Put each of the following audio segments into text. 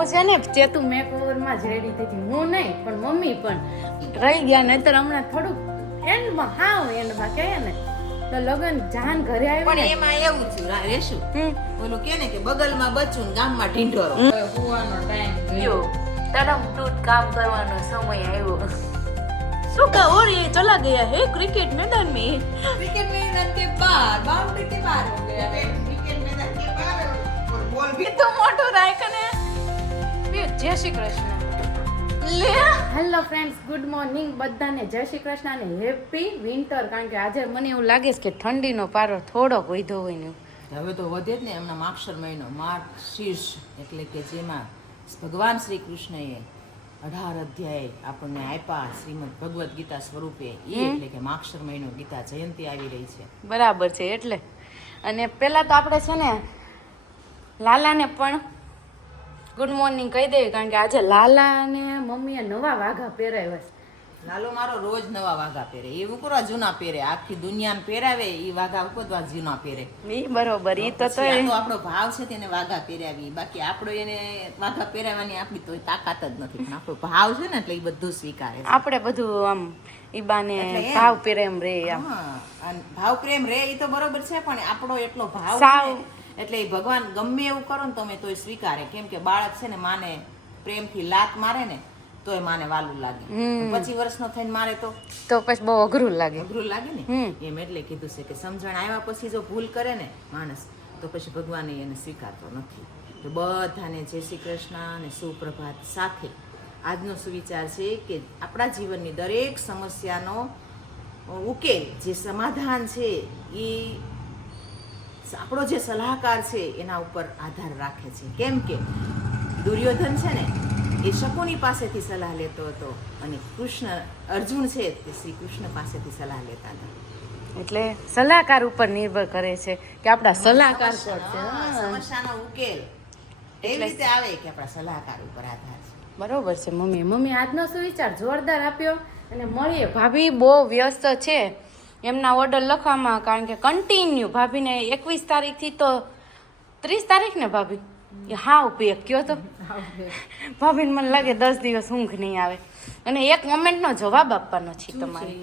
હું છે ને ચેતુ મેકઓવરમાં જ રેડી થઈ હતી હું નહીં પણ મમ્મી પણ રહી ગયા નહીતર હમણાં થોડુંક એન્ડમાં હાવ એન્ડમાં કહે ને તો લગન જાન ઘરે આવી પણ ને એમાં એવું થયું રા- રેશું હમ. ઓલું કે ને કે બગલમાં બચ્ચું ને ગામમાં ઢીંઢોરો હવે હુવાનો ટાઈમ યો તડમ તૂટ કામ કરવાનો સમય આવ્યો શું કા ઓર ये चला गया है क्रिकेट मैदान में क्रिकेट मैदान के बाहर बाउंड्री के बाहर हो गया है क्रिकेट मैदान के बाहर और बॉल भी તો મોટો રાયકને જય શ્રી કૃષ્ણ. લે. હેલો ફ્રેન્ડ્સ ગુડ મોર્નિંગ બધાને જય શ્રી કૃષ્ણ અને હેપી વિન્ટર કારણ કે આજે મને એવું લાગે છે કે ઠંડીનો પારો થોડોક વધ્યો હોય ને હવે તો વધે જ ને એમના માક્ષર મહિનો. માર્ગ શીર્ષ એટલે કે જેમાં ભગવાન શ્રી કૃષ્ણએ અઢાર અધ્યાય આપણને આપ્યા શ્રીમદ ભગવદ્ ગીતા સ્વરૂપે. એ એટલે કે માક્ષર મહિનો ગીતા જયંતી આવી રહી છે. બરાબર છે એટલે. અને પહેલાં તો આપણે છે ને લાલાને પણ ગુડ મોર્નિંગ કહી દઈએ કારણ કે આજે લાલા અને મમ્મીએ નવા વાઘા પહેરાવ્યા છે. લાલો મારો રોજ નવા વાઘા પહેરે. એ કરવા જૂના પહેરે. આખી દુનિયાને પહેરાવે એ વાઘા ઉપરવા જૂના પહેરે. એ બરોબર એ તો તો આપણો ભાવ છે તેને વાઘા પહેરાવી. બાકી આપણો એને વાઘા પહેરાવાની આપણી તો તાકાત જ નથી. પણ આપણો ભાવ છે ને એટલે એ બધું સ્વીકારે આપણે બધું આમ ઈબાને ભાવ પ્રેમ રે આમ અને ભાવ પ્રેમ રે એ તો બરોબર છે પણ આપણો એટલો ભાવ સાવ. એટલે એ ભગવાન ગમે એવું કરો ને તમે તોય સ્વીકારે. કેમ કે બાળક છે ને માને પ્રેમથી લાત મારે ને તો એ માને વાલું લાગે. પછી વર્ષનો થઈને મારે તો તો પછી બહુ અઘરું લાગે. અઘરું લાગે ને? એમ એટલે કીધું છે કે સમજણ આવ્યા પછી જો ભૂલ કરે ને માણસ તો પછી ભગવાન એને સ્વીકારતો નથી. તો બધાને જય શ્રી કૃષ્ણ અને સુપ્રભાત સાથે. આજનો સુવિચાર છે કે આપણા જીવનની દરેક સમસ્યાનો ઉકેલ જે સમાધાન છે એ આપણો જે સલાહકાર છે એના ઉપર આધાર રાખે છે. કેમ કે દુર્યોધન છે ને એ શકુની પાસેથી સલાહ લેતો હતો અને કૃષ્ણ અર્જુન છે તે શ્રી કૃષ્ણ પાસેથી સલાહ લેતા હતા. એટલે સલાહકાર ઉપર નિર્ભર કરે છે કે આપણા સલાહકાર છે. સમસ્યાનો ઉકેલ એવી રીતે આવે કે આપણા સલાહકાર ઉપર આધાર છે. બરોબર છે મમ્મી. મમ્મી આજનો સુવિચાર જોરદાર આપ્યો અને મળીએ ભાભી બહુ વ્યસ્ત છે. એમના ઓર્ડર લખવામાં કારણ કે કન્ટિન્યુ ભાભીને એકવીસ તારીખથી તો ત્રીસ તારીખ ને ભાભી? હા પેક કયો તો. ભાભીને મને લાગે દસ દિવસ ઊંઘ નહીં આવે. અને એક મોમેન્ટનો જવાબ આપવાનો છે તમારે.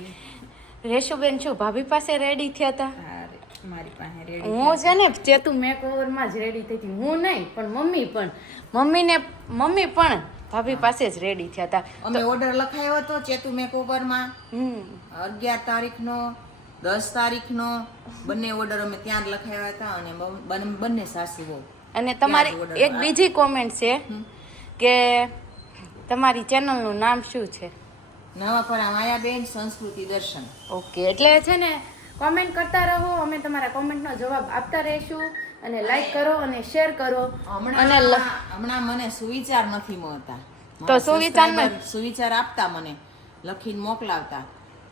રેશુબેન શું ભાભી પાસે રેડી થયા હતા મારી પાસે હું છે ને ચેતુ મેકઓવરમાં જ રેડી થઈ હતી. હું નહીં પણ મમ્મી પણ. મમ્મીને મમ્મી પણ ભાભી પાસે જ રેડી થયા હતા અમે ઓર્ડર લખાયો હતો ચેતુ મેકઓવરમાં હમ. અગિયાર તારીખનો. દસ તારીખનો બંને ઓર્ડર અમે ત્યાં જ લખાયા હતા અને બંને સાસુ બહુ અને તમારી એક બીજી કોમેન્ટ છે કે તમારી ચેનલનું નામ શું છે? નવાપરા માયાબેન સંસ્કૃતિ દર્શન. ઓકે એટલે છે ને કોમેન્ટ કરતા રહો અમે તમારા કોમેન્ટનો જવાબ આપતા રહીશું અને લાઈક કરો અને શેર કરો. અને હમણાં હમણાં મને સુવિચાર નથી મળતા. તો સુવિચાર સુવિચાર આપતા મને લખીને મોકલાવતા.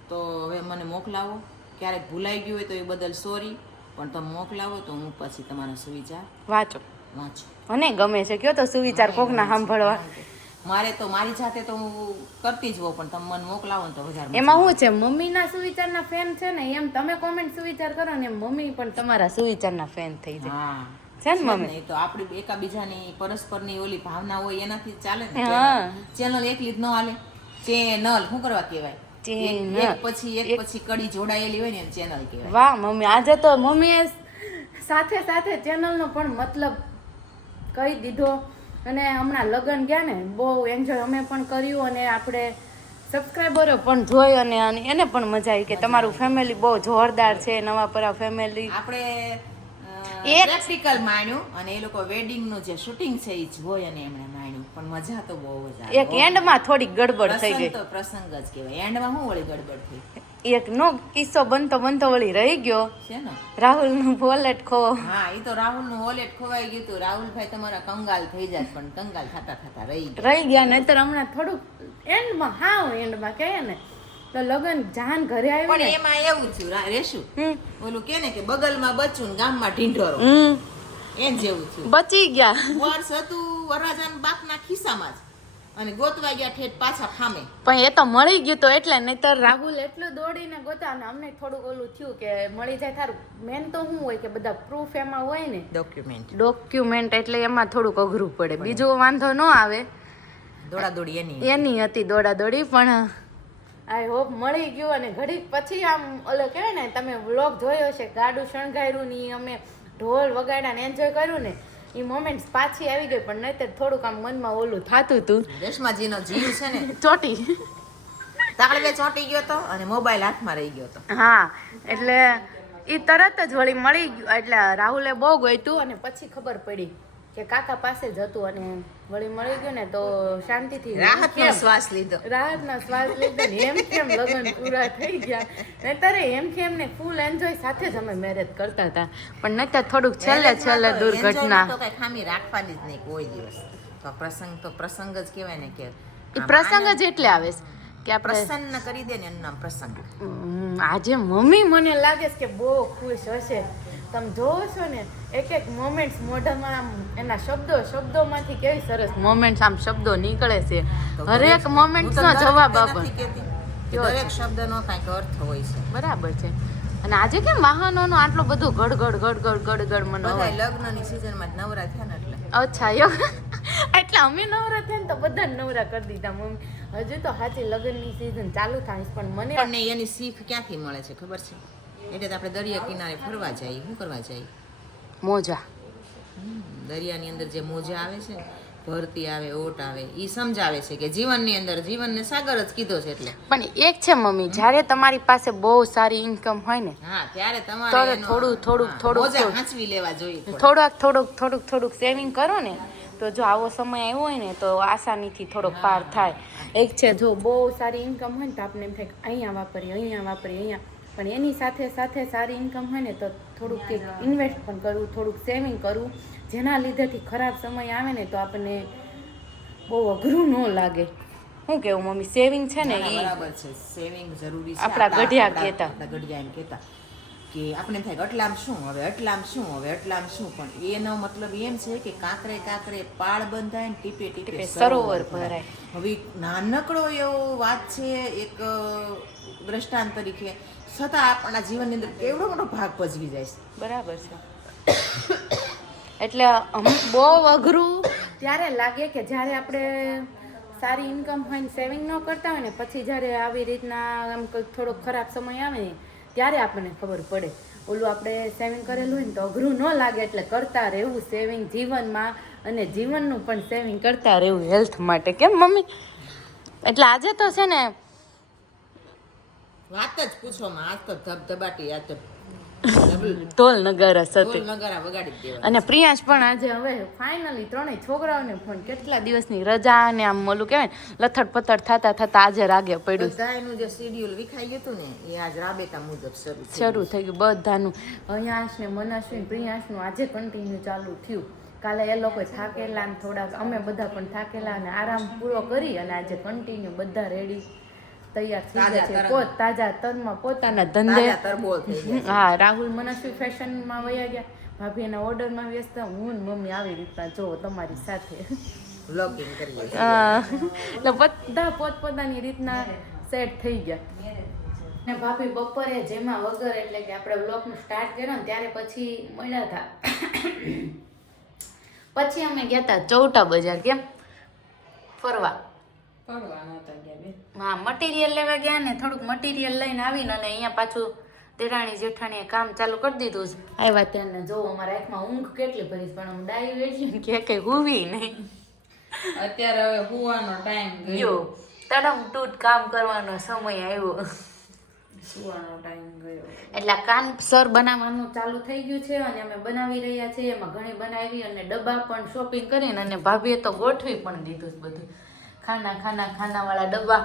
તો હવે મને મોકલાવો. ક્યારેક ભૂલાઈ ગયું હોય તો એ બદલ સોરી પણ તમે મોકલાવો તો હું પછી તમારા સુવિચાર વાંચો. વાંચો. મને ગમે છે કયો તો સુવિચાર કોકના સાંભળવા. મારે તો મારી જાતે તો હું કરતી જ હોઉં પણ તમે મને મોકલાવો ને તો વધારે એમાં શું છે મમ્મીના સુવિચારના ફેન છે ને એમ તમે કોમેન્ટ સુવિચાર કરો ને એમ મમ્મી પણ તમારા સુવિચારના ફેન થઈ જાય. છે ને મમ્મી? તો આપણી એકાબીજાની પરસ્પરની ઓલી ભાવના હોય એનાથી ચાલે ને. ચેનલ એકલી જ ન હાલે. ચેનલ શું કરવા કહેવાય? ચેનલ. એક- પછી એક પછી કડી જોડાયેલી હોય ને એમ ચેનલ કહેવાય. વાહ મમ્મી આજે તો મમ્મીએ સાથે સાથે ચેનલનો પણ મતલબ કહી દીધો. અને હમણાં લગ્ન ગયા ને બહુ એન્જોય અમે પણ કર્યું અને આપણે સબસ્ક્રાઈબરો પણ જોઈ અને અને એને પણ મજા આવી કે તમારું ફેમિલી બહુ જોરદાર છે નવાપરા ફેમિલી આપણે પ્રેક્ટિકલ માણ્યું અને એ લોકો વેડિંગનું જે શૂટિંગ છે એ જોઈ અને એમણે માણ્યું. પણ મજા તો બહુ જ. એક એન્ડમાં થોડીક ગડબડ થઈ ગઈ. તો પ્રસંગ જ કહેવાય. એન્ડમાં હું વળી ગડબડ થઈ? એક નો કિસ્સો બનતો બનતો વળી રહી ગયો. છે ને? રાહુલનું વોલેટ ખો. હા એ તો રાહુલનું વોલેટ ખોવાઈ ગયું હતું રાહુલભાઈ તમારા કંગાલ થઈ જાય પણ કંગાલ થતા થતા રહી રહી ગયા નહીતર હમણાં થોડુંક એન્ડમાં હા એન્ડમાં કહે ને. તો લગન જાન ઘરે આવી પણ એમાં એવું થયું રેશું? ઓલું કે ને કે બગલમાં બચ્યું ને ગામમાં ઢીંઢોરો. એમ જેવું થયું. બચી ગયા. વર્ષ હતું વરરાજાના બાપના ખિસ્સામાં જ. અને ગોતવા ગયા ઠેઠ પાછા ફામે પણ એ તો મળી ગયું તો એટલે નહીતર રાહુલ એટલું દોડીને ગોતા અને અમને થોડુંક ઓલું થયું કે મળી જાય તારું. મેન તો શું હોય કે બધા પ્રૂફ એમાં હોય ને? ડોક્યુમેન્ટ ડોક્યુમેન્ટ એટલે એમાં થોડુંક અઘરું પડે. બીજો વાંધો ન આવે. દોડાદોડી એની એની હતી દોડા દોડી પણ આઈ હોપ મળી ગયું અને ઘડીક પછી આમ ઓલો કહેવાય ને તમે વ્લોગ જોયો છે ગાડું શણગાર્યું ને અમે ઢોલ વગાડ્યા ને એન્જોય કર્યું ને એ મોમેન્ટ્સ પાછી આવી ગઈ પણ નહીતર થોડુંક આમ મનમાં ઓલું થતું હતું રેશમાજીનો જીવ છે ને. ચોટી. તાળવે ચોંટી ગયો હતો અને મોબાઈલ હાથમાં રહી ગયો હતો હા એટલે એ તરત જ વળી મળી ગયું એટલે રાહુલે બહુ ગોઈતું અને પછી ખબર પડી. કે કાકા પાસે જ હતું અને વળી મળી ગયું ને તો શાંતિથી રાહતનો? શ્વાસ લીધો. રાહતના શ્વાસ લીધો ને એમ કેમ લગ્ન પૂરા થઈ ગયા. નહીતર એમ કેમ ને ફૂલ એન્જોય સાથે જ અમે મેરેજ કરતા હતા. પણ નહીતર થોડુંક છેલ્લે છેલ્લે દુર્ઘટના. તો કઈ ખામી રાખવાની જ નહીં કોઈ દિવસ. તો પ્રસંગ તો પ્રસંગ જ કહેવાય ને કે એ પ્રસંગ જ એટલે આવે છે. કે આ પ્રસન્ન કરી દે ને એનું નામ આજે મમ્મી મને લાગે છે કે બહુ ખુશ હશે. તમે જોવો છો ને એક એક મોમેન્ટ્સ મોઢામાં આમ એના શબ્દો શબ્દોમાંથી કેવી સરસ મોમેન્ટ્સ આમ શબ્દો નીકળે છે. હરેક દરેક- મોમેન્ટ્સ હું નો જવાબ આપો દરેક? શબ્દનો કાંઈક અર્થ હોય છે. બરાબર છે. અને આજે કેમ વાહનોનો આટલો બધું ગડગડ ગડગડ ગડગડ ગડ ગડ ગડ મને? લગ્નની સિઝનમાં જ નવરા થયા ને એટલે. અચ્છા એવું? એટલે અમે નવરા થયા ને તો બધા નવરા કરી દીધા મમ્મી. હજુ તો સાચી લગ્નની સિઝન ચાલુ થાય પણ મને પણ એની શીખ ક્યાંથી મળે છે ખબર છે? એટલે તો આપણે દરિયા કિનારે ફરવા જઈએ શું કરવા જઈએ? મોજા. દરિયાની અંદર જે મોજા આવે છે ભરતી આવે ઓટ આવે એ સમજાવે છે કે જીવનની અંદર જીવનને સાગર જ કીધો છે એટલે. પણ એક છે મમ્મી જ્યારે તમારી પાસે બહુ સારી ઇન્કમ હોય ને હા ત્યારે તમારે થોડું- થોડુંક- થોડુંક- મોજા હાંચવી લેવા જોઈએ થોડા. થોડુંક થોડુંક થોડુંક થોડુંક સેવિંગ કરો ને તો જો આવો સમય આવ્યો હોય ને તો આસાનીથી થોડોક પાર થાય. એક છે જો બહુ સારી ઇન્કમ હોય ને તો આપણે એમ થાય કે અહીંયા વાપરીએ અહીંયા વાપરીએ અહીંયા. પણ એની સાથે સાથે સારી ઇન્કમ હોય ને તો થોડુંક ઇન્વેસ્ટ પણ કરવું થોડુંક સેવિંગ કરવું જેના લીધેથી ખરાબ સમય આવે ને તો આપણને બહુ અઘરું ન લાગે. શું કેવું મમ્મી? સેવિંગ છે ને એ બરાબર છે. સેવિંગ જરૂરી છે. આપણા આપણા- ગઢિયા કહેતા. આપણા ગઢિયા એમ કહેતા. કે આપણે થાય અટલામ શું? હવે અટલામ શું? હવે અટલામ શું? પણ એનો મતલબ એમ છે કે કાંકરે કાંકરે પાળ બંધાય ને ટીપે ટીપે સરોવર ભરાય. હવે નાનકડો એવો વાત છે એક દ્રષ્ટાંત તરીકે છતાં આપણા જીવનની અંદર કેવડો મોટો ભાગ ભજવી જાય છે. બરાબર છે. એટલે અમુક બહુ અઘરું ત્યારે લાગે કે જ્યારે આપણે સારી ઇન્કમ હોય ને સેવિંગ ન કરતા હોય ને પછી જ્યારે આવી રીતના આમ કંઈક થોડોક ખરાબ સમય આવે ને ત્યારે આપણને ખબર પડે. ઓલું આપણે સેવિંગ કરેલું હોય ને તો અઘરું ન લાગે એટલે કરતા રહેવું સેવિંગ જીવનમાં અને જીવનનું પણ સેવિંગ કરતા રહેવું હેલ્થ માટે. કેમ મમ્મી? એટલે આજે તો છે ને વાત જ પૂછવામાં આજ તો ધબધબાટી, આજ ઢોલ નગારા સાથે. અને પ્રિયાંશ પણ આજે હવે ફાઇનલી ત્રણેય છોકરાઓને ફોન કેટલા દિવસની રજા અને આમ મોલું કહેવાય લથડ પથડ થતા થતા આજે રાગે પડ્યું. બધાનું જે શેડ્યુલ વિખાઈ ગયું હતું ને એ આજ રાબેતા મુજબ શરૂ શરૂ થઈ ગયું બધાનું. અયાંશ ને મનાશ ને પ્રિયાંશનું આજે કન્ટિન્યુ ચાલુ થયું. કાલે એ લોકો થાકેલા ને થોડાક અમે બધા પણ થાકેલા અને આરામ પૂરો કરી અને આજે કન્ટિન્યુ બધા રેડી તૈયાર થઈ ગયા છે. પોત તાજા તનમાં પોતાના ધંધે ગયા હા રાહુલ મનસ્વી ફેશનમાં વયા ગયા. ભાભી એના ઓર્ડરમાં વ્યસ્ત. હું ને મમ્મી આવી રીતના. જો તમારી સાથે. એટલે બધા પોતપોતાની રીતના સેટ થઈ ગયા. ને ભાભી બપોરે જેમાં વગર એટલે કે આપણે બ્લોગનું સ્ટાર્ટ કર્યો ને ત્યારે પછી મળ્યા હતા. પછી અમે ગયા હતા ચૌટા બજાર. કેમ? ફરવા. હા મટીરિયલ લેવા ગયા ને થોડુંક મટીરિયલ લઈને આવીને અને અહીંયા પાછું તેરાણી જેઠાણીએ કામ ચાલુ કરી દીધું છે. આવ્યા ત્યારને જોવો અમારા આંખમાં ઊંઘ કેટલી ભરી પણ આમ ડાયું એટલી ને કે કઈ હુવી નહીં. અત્યારે હવે હુવાનો ટાઈમ ગયો. તડમ તૂટ કામ કરવાનો સમય આવ્યો. સુવાનો ટાઈમ ગયો. એટલે કાન સર બનાવવાનું ચાલુ થઈ ગયું છે અને અમે બનાવી રહ્યા છીએ એમાં ઘણી બનાવી અને ડબ્બા પણ શોપિંગ કરીને અને ભાભીએ તો ગોઠવી પણ દીધું છે બધું. ખાના ખાના ખાનાવાળા ડબ્બા.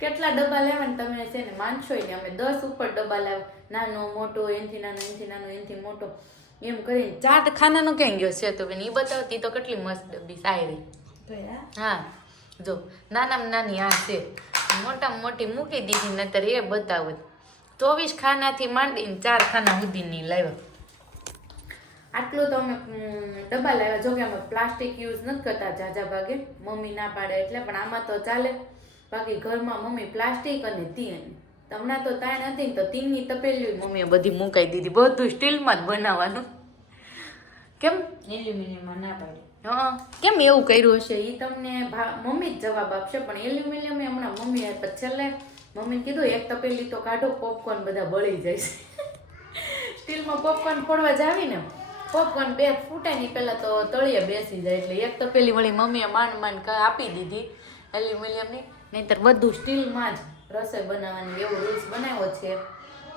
કેટલા ડબ્બા લેવા ને તમે છે ને માનશો ને અમે દસ ઉપર ડબ્બા લાવ. નાનો મોટો એનથી નાનો એનથી નાનો એનથી મોટો. એમ કરીને ચાટ ખાનાનો ક્યાં ગયો છે તો બેન એ બતાવતી તો કેટલી મસ્ત ડબ્બી સારી હા જો નાનામાં નાની આ છે. મોટામાં મોટી મૂકી દીધી નતર એ બતાવો ચોવીસ ખાનાથી માંડીને ચાર ખાના સુધીની લાવ્યા. આટલું તો અમે ડબ્બા લાવ્યા જો કે અમે પ્લાસ્ટિક યુઝ નથી કરતા જાજા ભાગે. મમ્મી ના પાડે એટલે પણ આમાં તો ચાલે. બાકી ઘરમાં મમ્મી પ્લાસ્ટિક અને તીન તમને તો તાણ હતી ને તો તીનની તપેલી મમ્મીએ બધી મુકાઈ દીધી. બધું સ્ટીલમાં જ બનાવવાનું. કેમ? એલ્યુમિનિયમમાં ના પાડે. હા. કેમ એવું કર્યું હશે? એ તમને મમ્મી જ જવાબ આપશે પણ એલ્યુમિનિયમ એ હમણાં મમ્મીએ પછી છેલ્લે મમ્મીને કીધું એક તપેલી તો કાઢો પોપકોર્ન બધા બળી જાય. છે સ્ટીલમાં પોપકોર્ન ફોડવા જાવી ને? પોપકોર્ન બે ફૂટે ની પહેલા તો તળિયે બેસી જાય એટલે એક તો પેલી વળી મમ્મીએ માંડ માંડ કા- આપી દીધી એલ્યુમિનિયમની નહીંતર બધું સ્ટીલમાં જ રસોઈ બનાવવાની એવો રૂલ્સ બનાવ્યો છે.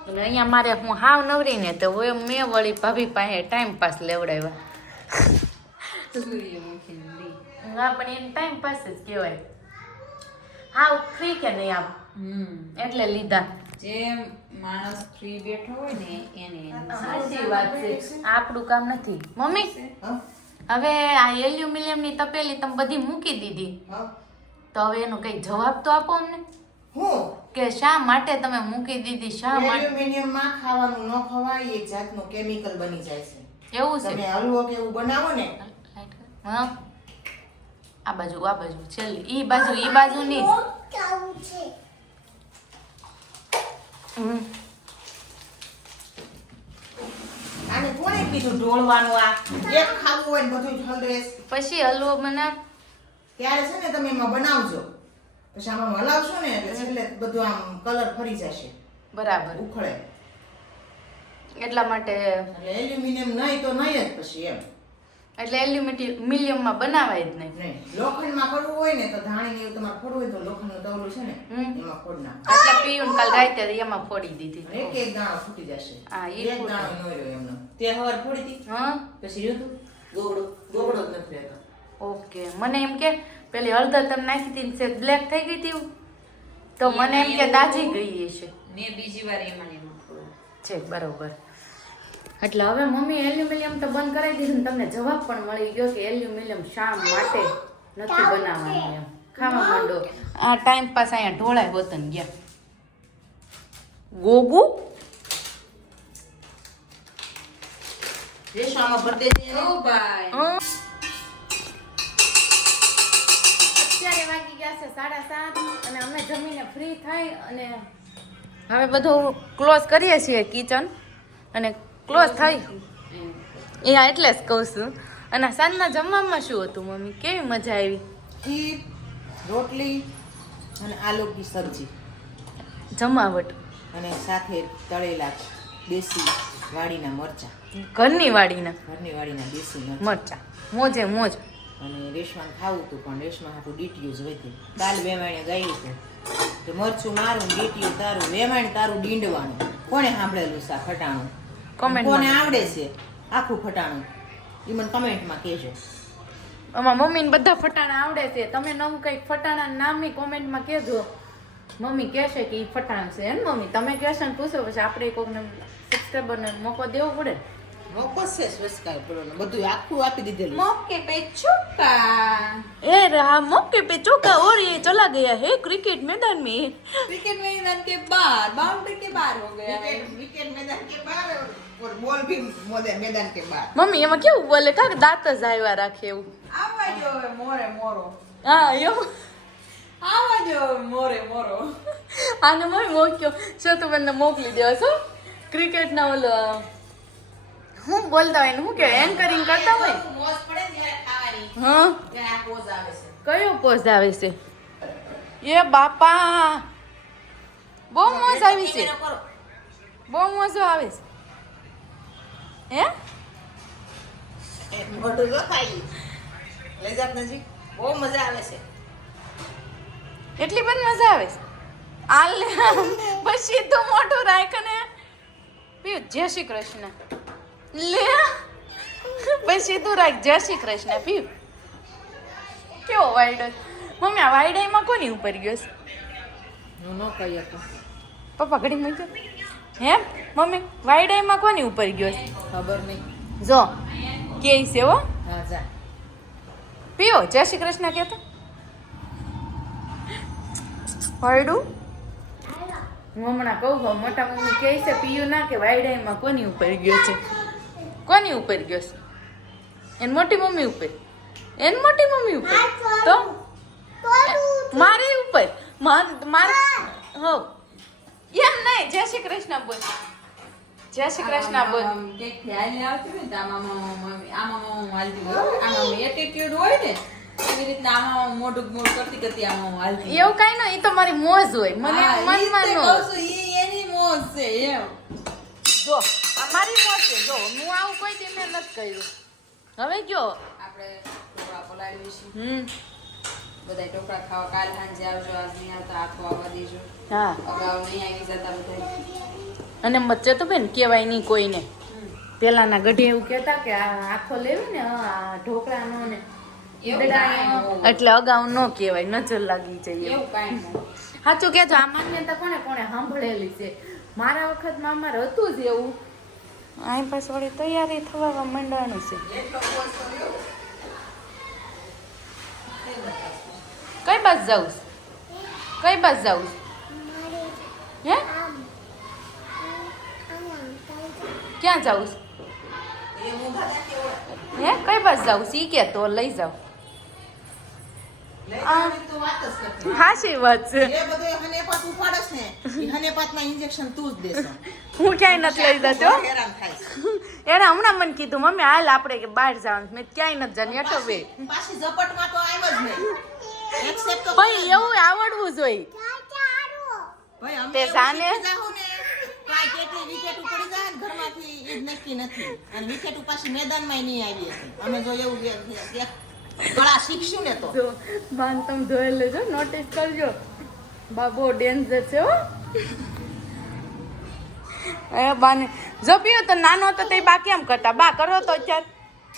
અને અહીંયા મારે હું હાવ નવરી ને તો હવે મેં વળી ભાભી પાસે ટાઈમ પાસ લેવડાવ્યા. હા પણ એને ટાઈમ પાસ જ કહેવાય. હાવ ફ્રી કે નહીં હમ. એટલે લીધા. જે માણસ ફ્રી બેઠો હોય ને એને સાચી વાત છે. આપણું કામ નથી. મમ્મી હવે આ એલ્યુમિનિયમની તપેલી તમે બધી મૂકી દીધી. તો હવે એનો કઈ જવાબ તો આપો અમને. હું? કે શા માટે તમે મૂકી દીધી શા માટે? એલ્યુમિનિયમમાં ખાવાનું ન ખવાય એક જાતનું કેમિકલ બની જાય છે. એવું છે? તમે હલવો કે એવું બનાવો ને? હા. આ બાજુ આ બાજુ છેલ્લી. ઈ બાજુ ઈ બાજુ ની આને કોણે કીધું ઢોળવાનું આ? એક ખાવું હોય ને બધું હલરેસ પછી હલવો બનાવ ત્યારે છે ને તમે એમાં બનાવજો. પછી આમાં હલાવશો ને એટલે છેલ્લે બધું આમ કલર ફરી જશે. બરાબર. ઉખળે. એટલા માટે એટલે એલ્યુમિનિયમ નહીં તો નહીં જ પછી એમ. એટલે એલ્યુમિનિયમમાં બનાવાય જ નહીં. નહીં. લોખંડમાં કરવું હોય ને તો ધાણી ને એવું તમારે ફોડવું હોય તો લોખંડનું તવલું છે ને. એમાં ફોડ નાખ. એટલે પીયું કાલ રાતે એમાં ફોડી દીધી. એક એક દાણો ફૂટી જશે. હા, એક દાણો નો રહ્યો એમનો. તે હવાર ફોડી હતી. હા? પછી રહ્યું તું. ગોગડો ગોગડો જ નથી રહેતો. ઓકે. મને એમ કે પેલી હળદર તમે નાખી હતી ને બ્લેક થઈ ગઈ હતી તો મને એમ કે દાજી ગઈ છે મેં બીજી વાર એમાં ને એમાં છે બરોબર. એટલે હવે મમ્મી એલ્યુમિનિયમ તો બંધ કરાવી દીધું ને તમને જવાબ પણ મળી ગયો કે એલ્યુમિનિયમ શા માટે નથી બનાવવાનું એમ. ખાવા માંડો. આ ટાઈમ પાસ અહીંયા ઢોળાય વતન ગયા. ગોગુ? અત્યારે વાગી ગયા છે સાડા સાત અને અમે જમીને ફ્રી થઈ અને હવે બધું ક્લોઝ કરીએ છીએ કિચન અને ક્લોઝ થઈ એ એટલે જ કહું છું. અને સાંજના જમવામાં શું હતું મમ્મી? કેવી મજા આવી? ખીર રોટલી અને આલુની સબ્જી. જમાવટ. અને સાથે તળેલા દેશી વાડીના મરચા. ઘરની વાડીના. ઘરની વાડીના દેશી મરચા. મોજે મોજ. અને રેશમાં ખાવું હતું પણ રેશમા હાટું ડીટીયું જ વધી કાલ વેમાણે ગાયું હતું. તો મરચું મારું ડીટીયું તારું વેમાણ તારું ડીંડવાનું. કોણે સાંભળેલું સા આ Comment કોને આવડે છે આખું ફટાણું. એ મને કમેન્ટમાં કહેજો. અમારા મમ્મીને બધા ફટાણા આવડે છે. તમે નવું કંઈક ફટાણા નામની કોમેન્ટમાં કહેજો. મમ્મી કહેશે કે એ ફટાણ છે. એમ મમ્મી? તમે કહેશો ને પૂછો પછી આપણે કોઈને સબસ્ક્રાઈબરને મોકો દેવો પડે મોકસ છે સ્વસ્કાર પેલો બધું આખું આપી દીધેલું મોકે પે છુપા ए रहा मौके पे चौका और ये चला गया है क्रिकेट मैदान में क्रिकेट मैदान के बाहर बाउंड्री के बाहर हो गया है વિકેટ વિકેટ મેદાન કે બહાર और બોલ ભી મોદે મેદાન કે બહાર મમ્મી એમાં કેવું બોલે કાક દાંત જ આવ્યા રાખે એવું આવા જો હવે મોરે મોરો હા એવું આવા જો હવે મોરે મોરો આને મમ્મી મોક્યો શું તું મને મોકલી દેવો છો ક્રિકેટના ઓલો હું બોલતા હોય હું કે એન્કરિંગ કરતા હોય? હા. કયો પોઝ આવે છે? એ બાપા. બહુ મોજ આવી છે. બહુ મોજો આવે છે. હે? મોઢું જો ખાઈ. લઈ નજીક. બહુ મજા આવે છે. એટલી બધી મજા આવે છે? આ લે પછી તું મોટું રાખ ને. જય શ્રી કૃષ્ણ. લે. પછી તું રાખ જય શ્રી કૃષ્ણ પીયું કેવો વાયડો મમ્મી આ વાયડાઈમાં કોની ઉપર ગયો છે? હું ન કહી હતો પપ્પા ઘડી મૂક્યો હે? મમ્મી વાયડાઈમાં કોની ઉપર ગયો છે? ખબર નહીં. જો કે છે હો. હા જા. પીઓ જય શ્રી કૃષ્ણ કહેતો. વાયડું? હું હમણાં કહું મોટા મમ્મી કહે છે પીયું ના કે વાયડાઈમાં કોની ઉપર ગયો છે? કોની ઉપર ગયો છે? એન મોટી મમ્મી ઉપર? એન મોટી મમ્મી ઉપર? તો? મારી ઉપર? માર- માર હો. એમ નહીં જય શ્રી કૃષ્ણ બોલ. જય શ્રી કૃષ્ણ બોલ. આમ કંઈક ખ્યાલ આવતી હોય ને તો આમાં મમ્મી આમાં મમ્મી હાલતી હોય. આમાં એટીટ્યુડ હોય ને એવી રીતના આમાં મોઢું મોઢ કરતી કરતી આમાં હાલતી એવું કાઈ નહીં એ તો મારી મોજ હોય. મને મનમાં ન કહું હોય. છું, ઈ એની મોજ છે એમ. જો. મારી મોત છે જો હું આવું કોઈ દી મેં નથી કર્યું. હવે જો. આપણે ઢોકળા બોલાવીશું છીએ હમ. બધા ઢોકળા ખાવા કાલ સાંજે આવજો આજ નહીં આવતા આખો આવવા દેજો. હા. અગાઉ નહીં આવી જતા બધા અને મચ્ચે તો બેન કહેવાય નહીં કોઈને. પેલાના ગઢે એવું કહેતા કે આ આખો લેવી ને આ ઢોકળાનો ને. એટલે અગાઉ ન કહેવાય નજર લાગી જાય એવું કાંઈ સાચું કહેજો આ માન્યતા કોને કોને સાંભળેલી છે? મારા વખતમાં અમારે હતું જ એવું. અહીં પાસે વળી તૈયારી થવા માંડવાનું છે. કઈ બાજુ જાઉં કઈ બાજુ જાઉં હે? ક્યાં જાઉં? હે? કઈ બાજુ જાઉં છે? ઈ કે તો લઈ જાઉં. લઈ વાત હાચી વાત છે. હું ક્યાંય નથી લઈ જતો. એને હમણાં મને કીધું મમ્મી હાલ આપણે કે બહાર જવાનું મેં ક્યાંય નથી જવાનું એટલો બે પાછી ઝપટમાં તો આવ્યો જ નહીં. ભાઈ એવું આવડવું જોઈએ તે જાને? શીખી જાહું ને, કાંઈ કેટલી wicket પડી જાય ને ઘરમાંથી ઈ જ નક્કી નથી. અને wicket પાછી મેદાનમાં નહીં આવી હશે. અમે જો એવું કે- કે- કે કળા શીખશું ને તો જો બાન તમે જોઈ લેજો નોટિસ કરજો બાબો ડેન્જર છે હો એ બાને જો પીયો તો નાનો તો તે બા કેમ કરતા? બા કરો તો અત્યારે.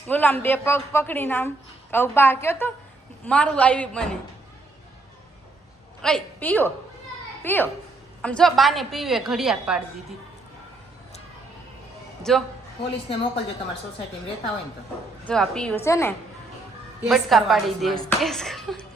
ગુલામ બે પગ પકડીને આમ. કહું બા કયો તો મારું આવી મને. અય પીઓ. પીઓ. આમ જો બાને પીવે ઘડિયાળ પાડી દીધી. જો. પોલીસને મોકલજો તમારી સોસાયટીમાં રહેતા હોય ને તો. જો આ પીયું છે ને કેસ બટકા પાડી દઈશ કેસ કરવા.